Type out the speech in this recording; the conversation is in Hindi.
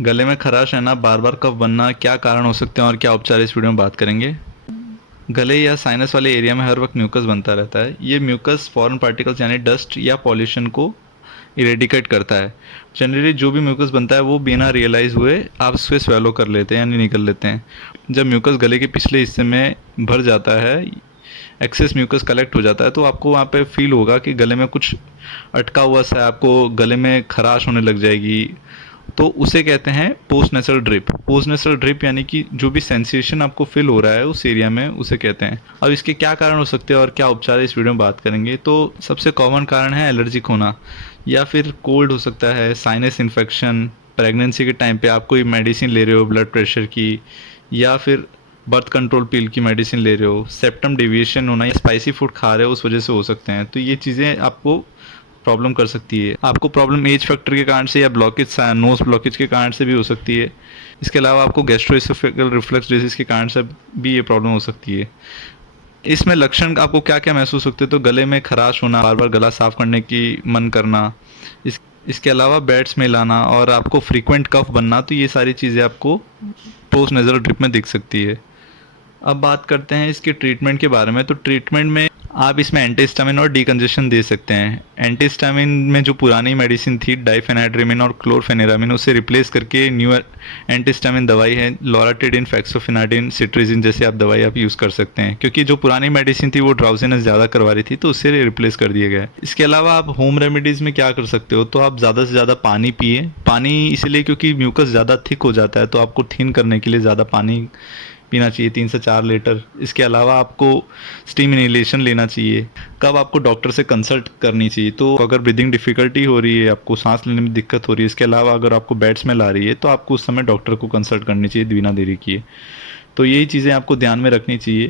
गले में खराश रहना, बार बार कफ बनना, क्या कारण हो सकते हैं और क्या उपचार इस वीडियो में बात करेंगे। गले या साइनस वाले एरिया में हर वक्त म्यूकस बनता रहता है। ये म्यूकस फॉरेन पार्टिकल्स यानी डस्ट या पॉल्यूशन को इरेडिकेट करता है। जनरली जो भी म्यूकस बनता है वो बिना रियलाइज़ हुए आप उससे स्वेलो कर लेते हैं यानी निकल लेते हैं। जब म्यूकस गले के पिछले हिस्से में भर जाता है, एक्सेस म्यूकस कलेक्ट हो जाता है, तो आपको वहाँ पे फील होगा कि गले में कुछ अटका हुआ सा है, आपको गले में खराश होने लग जाएगी। तो उसे कहते हैं पोस्ट नेसल ड्रिप। पोस्ट नेसल ड्रिप यानी कि जो भी सेंसेशन आपको फील हो रहा है उस एरिया में, उसे कहते हैं। अब इसके क्या कारण हो सकते हैं और क्या उपचार है इस वीडियो में बात करेंगे। तो सबसे कॉमन कारण है एलर्जिक होना, या फिर कोल्ड हो सकता है, साइनस इन्फेक्शन, प्रेगनेंसी के टाइम पे आप कोई मेडिसिन ले रहे हो ब्लड प्रेशर की, या फिर बर्थ कंट्रोल पिल की मेडिसिन ले रहे हो, सेप्टम डेविएशन होना या स्पाइसी फूड खा रहे हो उस वजह से हो सकते हैं। तो ये चीज़ें आपको प्रॉब्लम कर सकती है। आपको प्रॉब्लम एज फैक्टर के कारण से या ब्लॉकेज, नोज ब्लॉकेज के कारण से भी हो सकती है। इसके अलावा आपको गैस्ट्रोएसोफेगल रिफ्लक्स डिजीज के कारण से भी ये प्रॉब्लम हो सकती है। इसमें लक्षण आपको क्या क्या महसूस होते हैं, तो गले में खराश होना, बार बार गला साफ करने की मन करना, इसके अलावा बैड स्मेल आना और आपको फ्रीक्वेंट कफ बनना। तो ये सारी चीज़ें आपको पोस्ट नेजल ड्रिप में दिख सकती है। अब बात करते हैं इसके ट्रीटमेंट के बारे में। तो ट्रीटमेंट में आप इसमें एंटीहिस्टामिन और डीकंजेशन दे सकते हैं। एंटीहिस्टामिन में जो पुरानी मेडिसिन थी डाइफेनाड्रिमिन और क्लोरफेनेरामिन, उसे रिप्लेस करके न्यू एंटीहिस्टामिन दवाई है लोराटिडिन, फेक्सोफिनाडिन, सिट्रिजिन जैसे आप दवाई आप यूज़ कर सकते हैं, क्योंकि जो पुरानी मेडिसिन थी वो ड्राउजीनेस ज़्यादा करवा रही थी, तो उससे रिप्लेस कर दिया गया है। इसके अलावा आप होम रेमेडीज़ में क्या कर सकते हो, तो आप ज़्यादा से ज़्यादा पानी पिए। पानी इसलिए क्योंकि म्यूकस ज़्यादा थिक हो जाता है, तो आपको थिन करने के लिए ज़्यादा पानी पीना चाहिए, 3 से 4 लीटर। इसके अलावा आपको स्टीम इनहेलेशन लेना चाहिए। कब आपको डॉक्टर से कंसल्ट करनी चाहिए, तो अगर ब्रीदिंग डिफ़िकल्टी हो रही है, आपको सांस लेने में दिक्कत हो रही है, इसके अलावा अगर आपको बैड स्मेल आ रही है, तो आपको उस समय डॉक्टर को कंसल्ट करनी चाहिए बिना देरी किए। तो यही चीज़ें आपको ध्यान में रखनी चाहिए।